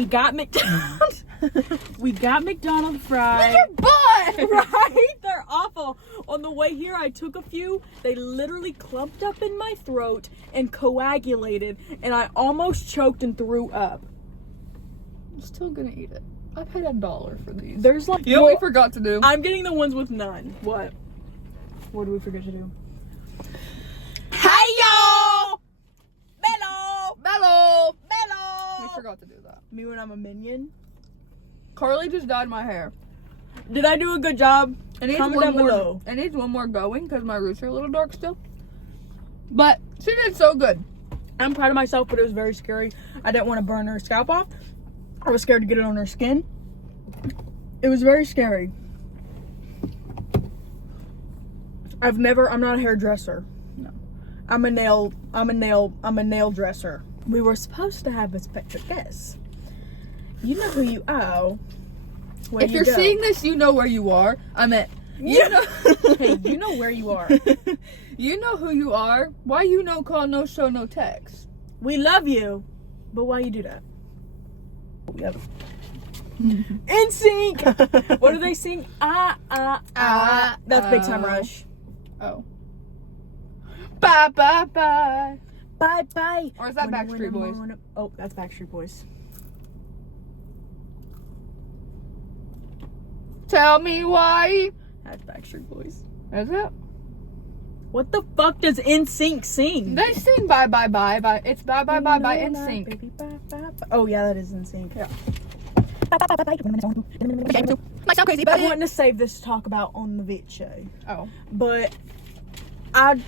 we got McDonald's. We got McDonald's fries. Your butt! Right? They're awful. On the way here, I took a few. They literally clumped up in my throat and coagulated, and I almost choked and threw up. I'm still gonna eat it. I paid $1 for these. There's like... You know what we forgot to do? I'm getting the ones with none. What? What did we forget to do? Hey, y'all! Mellow! Mellow! Mellow! We forgot to do that. Me when I'm a minion. Carly just dyed my hair. Did I do a good job? It needs Comment one down more. below. It needs one more going because my roots are a little dark still. But she did so good. I'm proud of myself, but it was very scary. I didn't want to burn her scalp off. I was scared to get it on her skin. It was very scary. I'm not a hairdresser. No. I'm a nail dresser. We were supposed to have a special guest. You know who you are. If you're seeing this, you know where you are. I meant, you know. Hey, you know where you are. You know who you are. Why you no call, no show, no text? We love you. But why you do that? Yep. In sync. What do they sing? That's Big Time Rush. Oh. Bye, bye, bye. Bye, bye. Or is that Backstreet Boys? Oh, that's Backstreet Boys. Tell me why. That's Backstreet Boys. Is it? What the fuck does NSYNC sing? They sing bye, bye, bye, bye. It's bye, bye, bye, bye, NSYNC. Oh, yeah, that is NSYNC. Yeah. I Might sound crazy, but wanted to save this to talk about on the Vit show. Oh. But I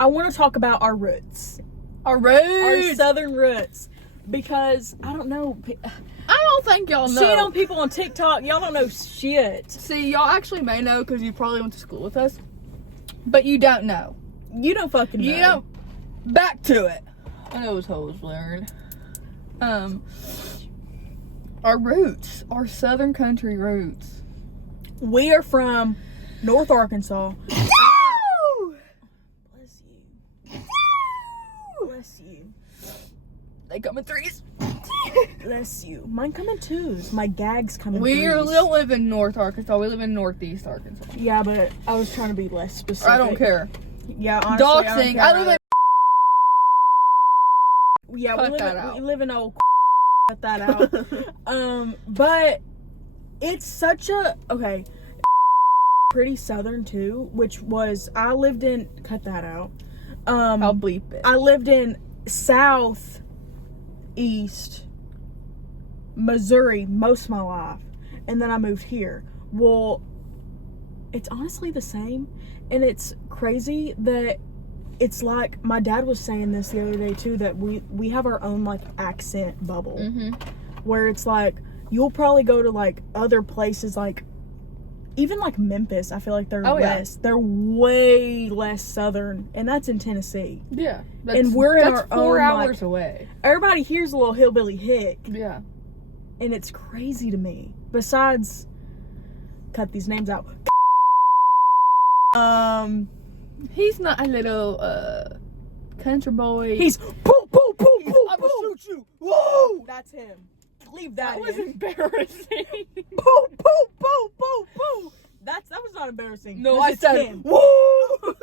want to talk about our roots. Our Southern roots. Because, I don't know. I don't think y'all know. Seeing on people on TikTok, y'all don't know shit. See, y'all actually may know because you probably went to school with us. But you don't know. You don't fucking know. You don't. Back to it. I know those hoes learn. Our roots. Our Southern country roots. We are from North Arkansas. Bless you. Bless you. They come in threes. Bless you. Mine come in twos. My gags come in We threes. don't live in North Arkansas. We live in Northeast Arkansas. Yeah, but I was trying to be less specific. I don't care. Yeah, honestly, Doxing. I live in. Yeah, Cut that out. we live in old. Cut that out. But it's such a pretty southern too, which was I lived in. Cut that out. I'll bleep it. I lived in southeast Missouri most of my life, and then I moved here. Well, it's honestly the same, and it's crazy that it's like my dad was saying this the other day too, that we have our own like accent bubble, where it's like you'll probably go to like other places, like even like Memphis. I feel like they're they're way less southern, and that's in Tennessee. Yeah, and we're in our 4 own, hours away. Everybody here's a little hillbilly hick. Yeah. And it's crazy to me. Besides, cut these names out. He's not a little country boy. He's boo boo boo boo. I'm gonna shoot you. Whoa, that's him. Leave that. That was in. embarrassing. Boo boo boo boo boo. That was not embarrassing. No, This I is said him. woo.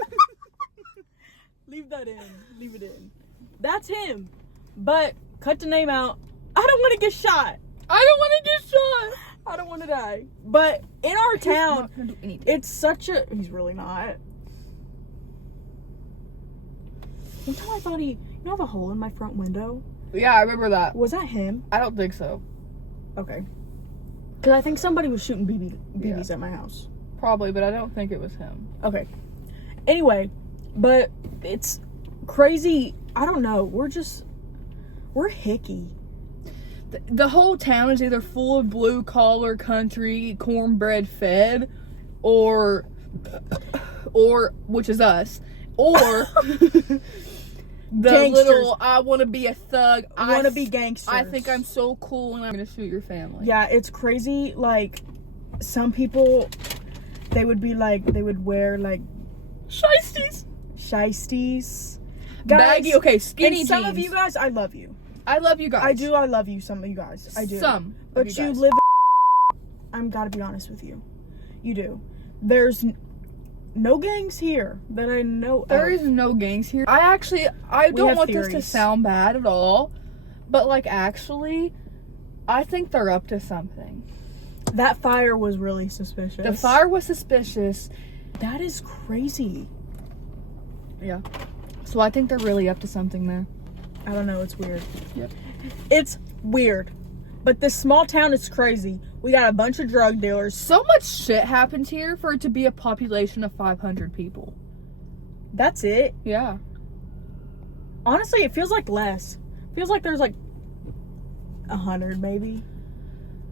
Leave that in. Leave it in. That's him. But cut the name out. I don't want to get shot. I don't want to get shot. I don't want to die. But in our town, not gonna do anything. it's such a... He's really not. One time I thought you know, I have a hole in my front window. Yeah, I remember that. Was that him? I don't think so. Okay. Because I think somebody was shooting BBs at my house. Probably, but I don't think it was him. Okay. Anyway, but it's crazy. I don't know. We're hicky. The whole town is either full of blue collar country cornbread fed, or which is us, or the Gangsters. little I want to be a thug. I want to be gangsters. I think I'm so cool and I'm gonna shoot your family. Yeah, it's crazy. Like some people, they would wear like Shiesties. guys, Baggy, okay, skinny and some jeans. of you guys, I love you. I love you guys. I do. I love you, some of you guys. I do. Some. But you live. I'm gotta be honest with you. You do. There's no gangs here that I know. There is no gangs here. I don't want this to sound bad at all, but like actually, I think they're up to something. That fire was really suspicious. The fire was suspicious. That is crazy. Yeah. So I think they're really up to something there. I don't know. It's weird. Yep. It's weird. But this small town is crazy. We got a bunch of drug dealers. So much shit happens here for it to be a population of 500 people. That's it. Yeah. Honestly, it feels like less. It feels like there's like 100 maybe.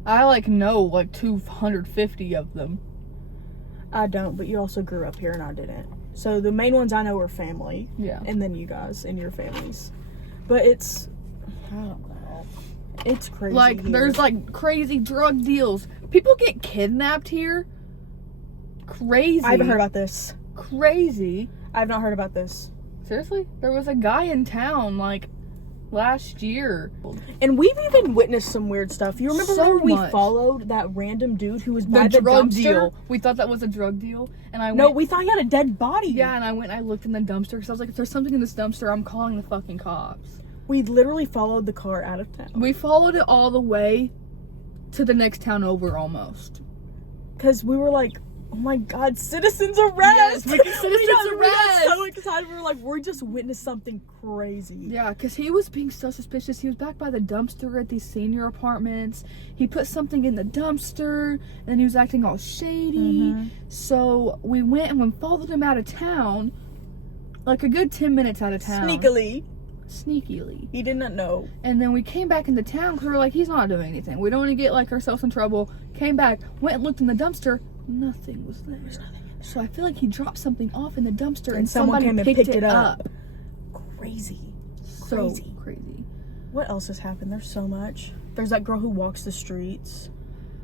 I know like 250 of them. I don't, but you also grew up here and I didn't. So the main ones I know are family. Yeah. And then you guys and your families. But it's, I don't know. It's crazy. Like, here. there's like crazy drug deals. People get kidnapped here. Crazy. I haven't heard about this. Crazy. I have not heard about this. Seriously? There was a guy in town like last year. And we've even witnessed some weird stuff. You remember So when we much. followed that random dude who was The by the drug dumpster? deal. We thought that was a drug deal, and I went. No, we thought he had a dead body. Yeah, and I went and I looked in the dumpster because I was like, if there's something in this dumpster, I'm calling the fucking cops. We literally followed the car out of town. We followed it all the way to the next town over almost. Because we were like, oh my god, citizens arrest! Yes, we can citizens We got arrest! so excited. We were like, we're just witnessed something crazy. Yeah, because he was being so suspicious. He was back by the dumpster at these senior apartments. He put something in the dumpster, and then he was acting all shady. Mm-hmm. So we went and we followed him out of town, like a good 10 minutes out of town. Sneakily. Sneakily. He did not know. And then we came back into town because we were like, he's not doing anything. We don't want to get like ourselves in trouble. Came back, went and looked in the dumpster. Nothing was there. So I feel like he dropped something off in the dumpster and someone somebody came and picked it up. Crazy. So crazy. What else has happened? There's so much. There's that girl who walks the streets.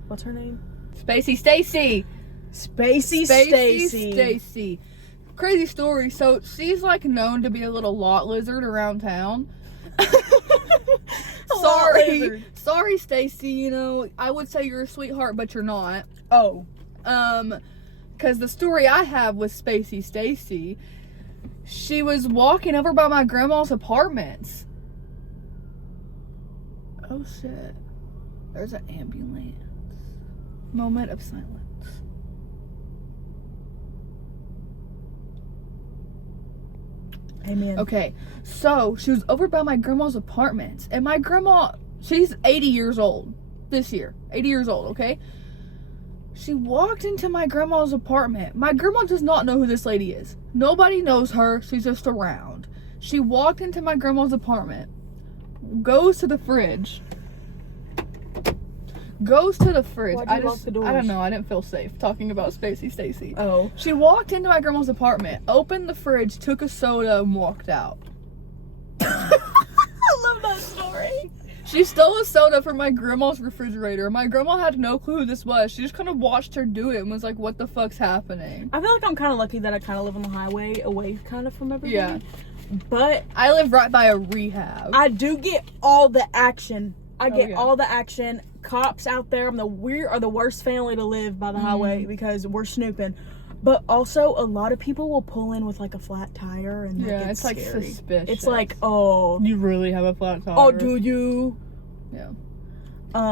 What's her name? Spacey Stacy. Spacey Stacy. Stacy. Crazy story. So she's like known to be a little lot lizard around town. Sorry, Stacy. You know, I would say you're a sweetheart, but you're not. Oh. Because the story I have with Spacey Stacy, she was walking over by my grandma's apartments. Oh shit. There's an ambulance. Moment of silence. Amen. Okay, so she was over by my grandma's apartments, and my grandma, she's 80 years old this year. 80 years old, okay? She walked into my grandma's apartment. My grandma does not know who this lady is. Nobody knows her. She's just around. She walked into my grandma's apartment, goes to the fridge. Why'd you lock the doors? I don't know. I didn't feel safe talking about Spacey Stacy. Oh. She walked into my grandma's apartment, opened the fridge, took a soda, and walked out. I love that story. She stole a soda from my grandma's refrigerator. My grandma had no clue who this was. She just kind of watched her do it and was like, what the fuck's happening? I feel like I'm kind of lucky that I kind of live on the highway, away kind of from everybody. Yeah. But I live right by a rehab. I do get all the action. I get yeah. all the action. Cops out there. We are the worst family to live by the highway because we're snooping. But also, a lot of people will pull in with like a flat tire, and yeah, it's scary. like suspicious. It's like, oh, you really have a flat tire. oh, do you? Yeah.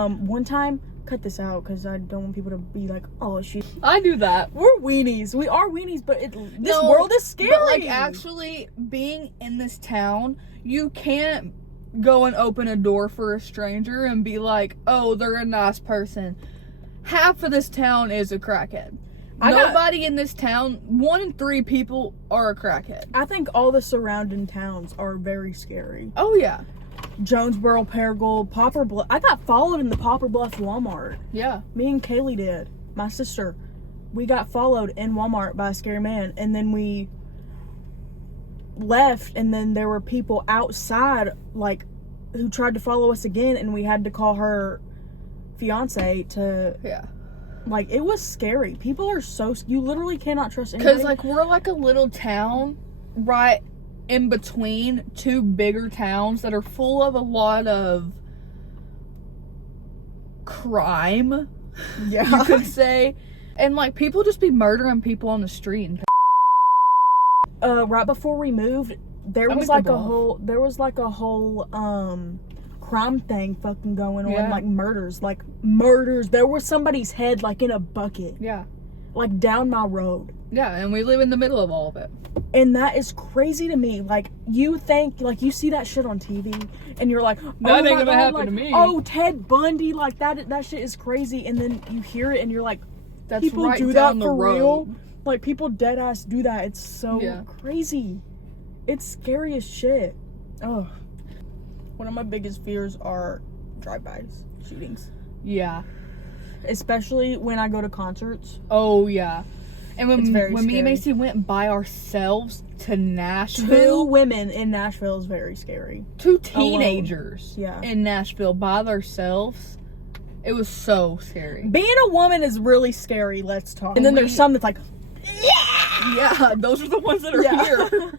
One time, cut this out because I don't want people to be like, oh, I do that. We're weenies. We are weenies, but this world is scary. But like actually, being in this town, you can't go and open a door for a stranger and be like, oh, they're a nice person. Half of this town is a crackhead. Nobody in this town, 1 in 3 people are a crackhead. I think all the surrounding towns are very scary. Oh, yeah. Jonesboro, Paragould, Poplar Bluff. I got followed in the Poplar Bluff Walmart. Yeah. Me and Kaylee did. My sister. We got followed in Walmart by a scary man. And then we left, and then there were people outside, like, who tried to follow us again, and we had to call her fiance to... Yeah. Like, it was scary. People are so... You literally cannot trust anybody. Because, like, we're like a little town right in between two bigger towns that are full of a lot of crime, Yeah. you could say. And, like, people just be murdering people on the street. And Right before we moved, there was like a whole crime thing fucking going on. Yeah. Like murders. There was somebody's head, like, in a bucket. Yeah. Like, down my road. Yeah, and we live in the middle of all of it. And that is crazy to me. Like, you think, like, you see that shit on TV, and you're like, oh, That ain't my gonna God, happen like, to me. oh, Ted Bundy, like, that shit is crazy. And then you hear it, and you're like, That's people right do down that the for road. real? Like, people dead ass do that. It's so Yeah. crazy. It's scary as shit. Oh. One of my biggest fears are drive-bys, shootings. Yeah. Especially when I go to concerts. Oh, yeah. And when It's very me and scary. Macy went by ourselves to 2 Nashville, women in Nashville is very scary. 2 teenagers Yeah. in Nashville by themselves, it was so scary. Being a woman is really scary, let's talk. And then there's some that's like, Yeah, those are the ones that are Yeah. here.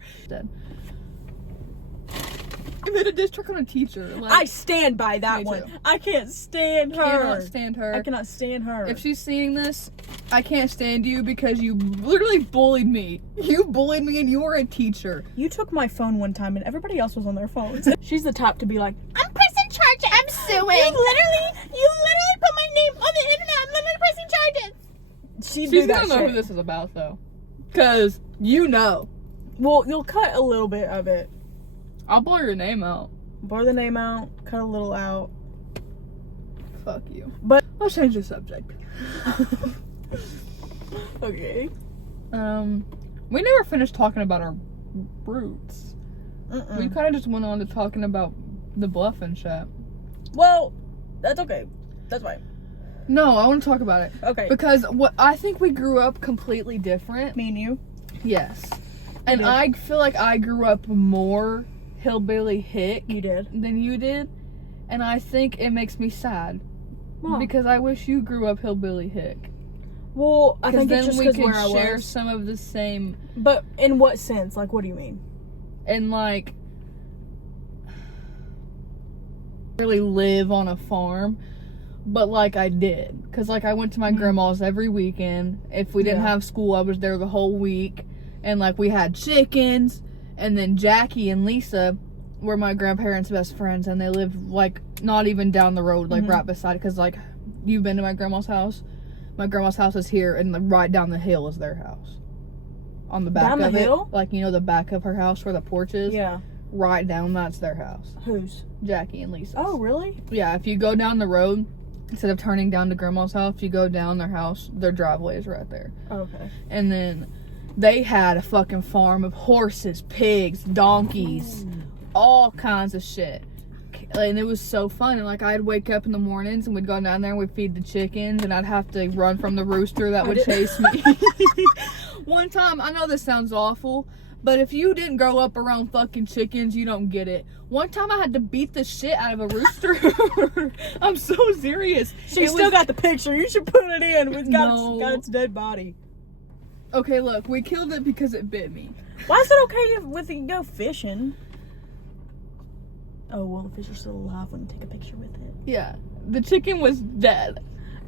And then a diss track on a teacher. Like, I stand by that Me one. too. I can't stand her. cannot stand her. I cannot stand her. If she's seeing this, I can't stand you because you literally bullied me. You bullied me and you were a teacher. You took my phone one time and everybody else was on their phones. She's the type to be like, I'm pressing charges. I'm suing. You literally put my name on the internet. I'm literally pressing charges. She's She's gonna know who this is about though. Cause you know. Well, you'll cut a little bit of it. I'll blur your name out. Blur the name out, cut a little out. Fuck you. But I'll change the subject. okay. We never finished talking about our roots. We kind of just went on to talking about the bluff and shit. Well, that's okay. That's fine. No, I want to talk about it. Okay. Because what I think we grew up completely different. Me and you. Yes. And did. I feel like I grew up more hillbilly hick You did. than you did. And I think it makes me sad. Why? Because I wish you grew up hillbilly hick. Well, I think then it's just we because could where I share was. some of the same. But in what sense? Like, what do you mean? And like really live on a farm, but like I did, because like I went to my grandma's every weekend. If we didn't Yeah. have school, I was there the whole week. And like we had chickens, and then Jackie and Lisa were my grandparents' best friends, and they lived like not even down the road, like right beside it. Because like you've been to my grandma's house is here, and like, right down the hill is their house. On the back Down the of hill? it, like, you know, the back of her house where the porch is. Yeah. Right down, that's their house. Whose? Jackie and Lisa's. Oh, really? Yeah, if you go down the road, instead of turning down to grandma's house, if you go down their house, their driveway is right there. Okay. And then they had a fucking farm of horses, pigs, donkeys, all kinds of shit. And it was so fun. And like I'd wake up in the mornings and we'd go down there and we'd feed the chickens, and I'd have to run from the rooster that would chase me. One time, I know this sounds awful, but if you didn't grow up around fucking chickens, you don't get it. One time I had to beat the shit out of a rooster. I'm so serious. She still got the picture. You should put it in. It's No. got its dead body. Okay, look, we killed it because it bit me. Why is it okay if you go fishing? Oh, well, the fish are still alive when you take a picture with it. Yeah, the chicken was dead.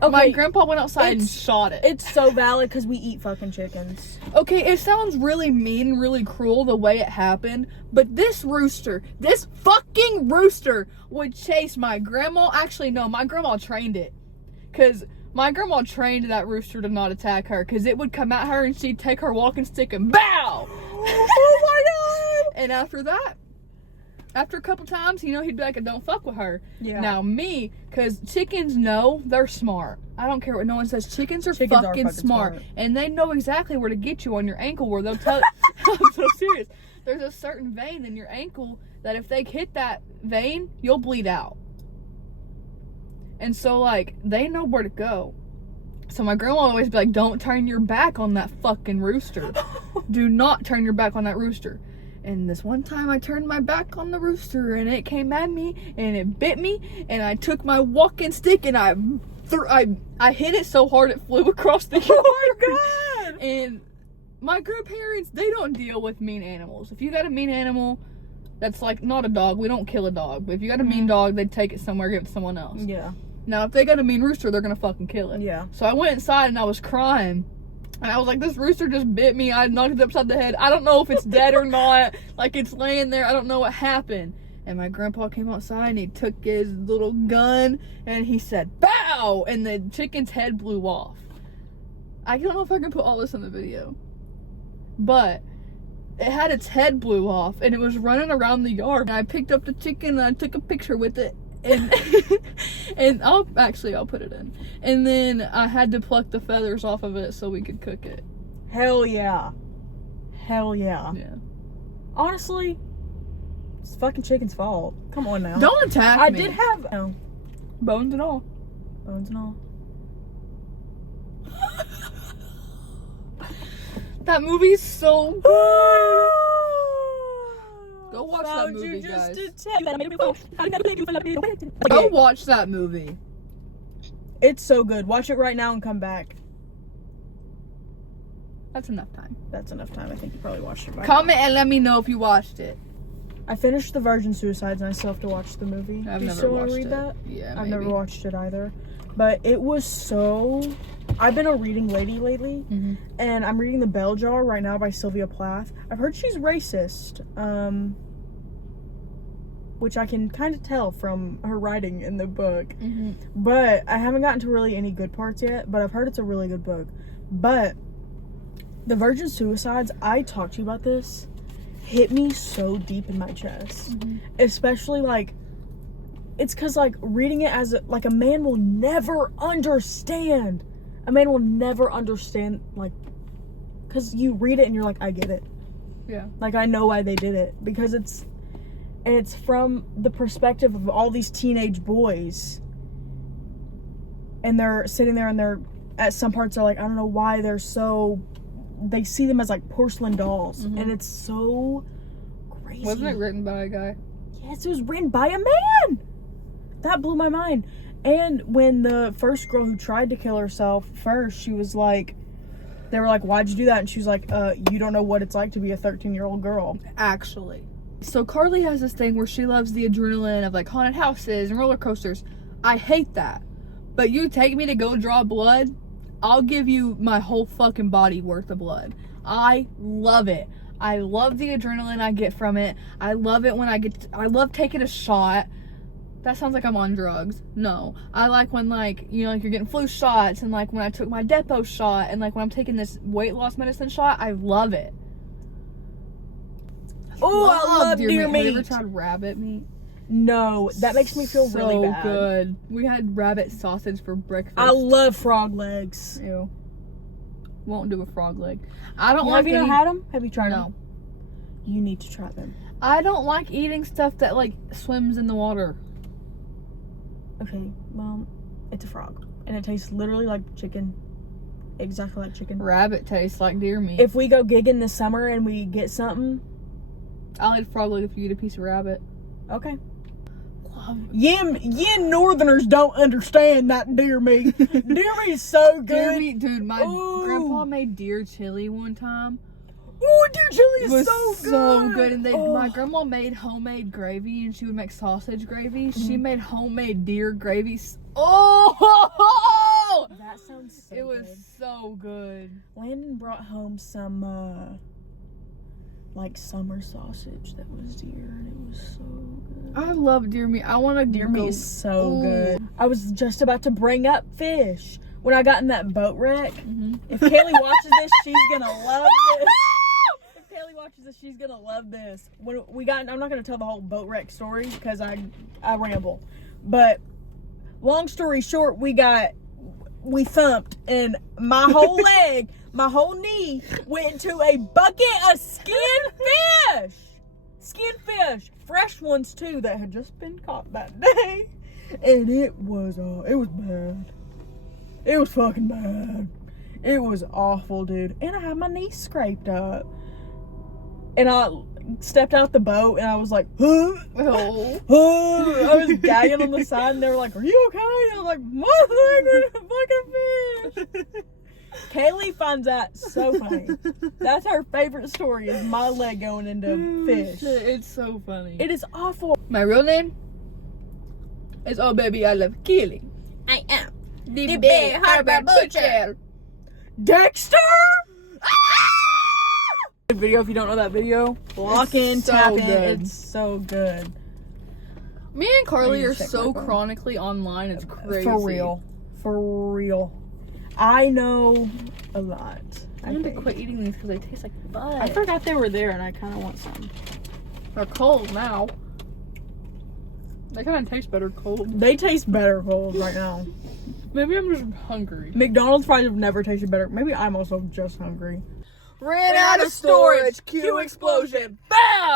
Okay. My grandpa went outside and It's- shot it. It's so valid because we eat fucking chickens. Okay, it sounds really mean, really cruel the way it happened, but this fucking rooster would chase my grandma. Actually, no, my grandma trained it. Because my grandma trained that rooster to not attack her, because it would come at her and she'd take her walking stick and bow! Oh my god! And after a couple times, you know, he'd be like, don't fuck with her. Yeah. Now me, because chickens know they're smart. I don't care what no one says. Chickens are fucking smart. And they know exactly where to get you on your ankle, where they'll tell I'm so serious. There's a certain vein in your ankle that if they hit that vein, you'll bleed out. And so, like, they know where to go. So my grandma would always be like, don't turn your back on that fucking rooster. Do not turn your back on that rooster. And this one time I turned my back on the rooster and it came at me and it bit me, and I took my walking stick and I hit it so hard it flew across the yard. Oh my god! And my grandparents, they don't deal with mean animals. If you got a mean animal that's like not a dog, we don't kill a dog. But if you got a mean dog, they'd take it somewhere, give it to someone else. Yeah. Now, if they got a mean rooster, they're gonna fucking kill it. Yeah. So I went inside and I was crying. And I was like, this rooster just bit me. I knocked it upside the head. I don't know if it's dead or not. Like, it's laying there. I don't know what happened. And my grandpa came outside and he took his little gun and he said, "Bow!" And the chicken's head blew off. I don't know if I can put all this in the video. But it had its head blew off and it was running around the yard. And I picked up the chicken and I took a picture with it. And and I'll put it in. And then I had to pluck the feathers off of it so we could cook it. Hell yeah. Hell yeah. Yeah. Honestly, it's fucking chicken's fault. Come on now. Don't attack me. I did have bones and all. Bones and all. That movie's so good. Go watch that movie, guys. Go watch that movie. It's so good. Watch it right now and come back. That's enough time. That's enough time. I think you probably watched it. Comment and let me know if you watched it. I finished The Virgin Suicides and I still have to watch the movie. I've Do you never still want watched to read it. that? Yeah, I've maybe. never watched it either. But it was so... I've been a reading lady lately, and I'm reading The Bell Jar right now by Sylvia Plath. I've heard she's racist, which I can kind of tell from her writing in the book. But I haven't gotten to really any good parts yet, but I've heard it's a really good book. But The Virgin Suicides, I talked to you about this, hit me so deep in my chest. Especially, like, it's because, like, reading it as, a man will never understand. A man will never understand, like, because you read it and you're like, I get it. Yeah. Like, I know why they did it. Because it's from the perspective of all these teenage boys. And they're sitting there and they're, at some parts, they're like, I don't know why they're so, they see them as, like, porcelain dolls. And it's so crazy. Wasn't it written by a guy? Yes, it was written by a man! That blew my mind. And when the first girl who tried to kill herself first, she was like, they were like, why'd you do that? And she was like, you don't know what it's like to be a 13-year-old girl. Actually. So Carly has this thing where she loves the adrenaline of, like, haunted houses and roller coasters. I hate that. But you take me to go draw blood, I'll give you my whole fucking body worth of blood. I love it. I love the adrenaline I get from it. I love it when I love taking a shot. That sounds like I'm on drugs. No. I like when, like, you know, like you're getting flu shots and, like, when I took my depot shot and, like, when I'm taking this weight loss medicine shot, I love it. Oh, I love deer meat. Have you ever tried rabbit meat? No, that makes me feel really bad. So good. We had rabbit sausage for breakfast. I love frog legs. Ew. Won't do a frog leg. I don't like Have you had them? Have you tried them? No. You need to try them. I don't like eating stuff that, like, swims in the water. Okay, well, it's a frog. And it tastes literally like chicken. Exactly like chicken. Rabbit tastes like deer meat. If we go gigging this summer and we get something... I'll eat a frog leg if you get a piece of rabbit. Okay. Yeah, northerners don't understand that deer meat. Deer meat is so good. Deer meat, dude. My Ooh. grandpa made deer chili one time. Oh, deer chili is was so good. So good. And my grandma made homemade gravy, and she would make sausage gravy. She made homemade deer gravy. Oh! That sounds so good. It was good. so good. Landon brought home some, like, summer sausage that was deer, and it was so good. I love deer meat. I want a Deer meat is so good. I was just about to bring up fish when I got in that boat wreck. If Kaylee watches this, she's gonna love this. If Kaylee watches this, she's gonna love this. When we got, I'm not gonna tell the whole boat wreck story because I ramble. But long story short, we thumped, and my whole leg, my whole knee went into a bucket of skinned fish. Skinned fish, fresh ones too, that had just been caught that day, and it was bad. It was fucking bad. It was awful, dude. And I had my knee scraped up, and I stepped out the boat, and I was like, huh? Oh. Huh? I was gagging on the side, and they were like, "Are you okay?" And I was like, "My leg was a fucking fish." Kaylee finds that so funny. That's her favorite story, is my leg going into fish. It's so funny. It is awful. My real name is Oh Baby I Love Killing. I am The Big Harbor Butcher. Dexter! Video, if you don't know that video, lock in, so tap in. good. It's so good. Me and Carly I need are to check so my phone. chronically online, it's crazy. For real. For real. I know a lot. I need to quit eating these because they taste like butt. I forgot they were there and I kind of want some. They're cold now. They kind of taste better cold. They taste better cold right now. Maybe I'm just hungry. McDonald's fries have never tasted better. Maybe I'm also just hungry. Ran out of storage. Q explosion. Bow!